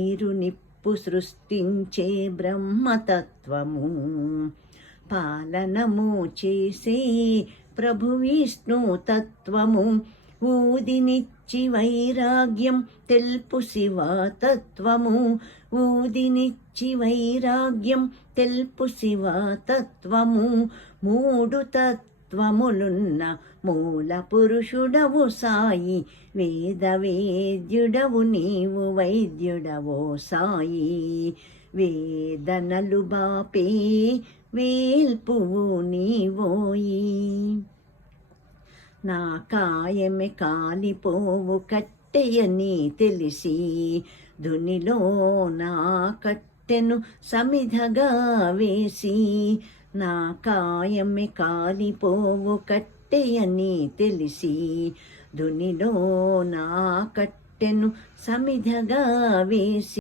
నీరు నిప్పు సృష్టించే బ్రహ్మతత్వము, పాలనము చేసే ప్రభు విష్ణు తత్వము, ఊదినిచ్చి వైరాగ్యం తెల్పు శివతత్వము, ఊదినిచ్చి వైరాగ్యం తెల్పు శివతత్వము, మూడు తత్వములున్న మూల పురుషుడవు సాయి, వేద వేద్యుడవు నీవు వైద్యుడవో సాయి, వేదనలు బాపే వేల్పువు నీవోయి. నా కాయమే కాలిపోవు కట్టెయని తెలిసి, దునిలో నా కట్టెను సమిధగా వేసి, నా కాయమే కాలిపోవు కట్టెయని తెలిసి, దునిలో నా కట్టెను సమిధగా వేసి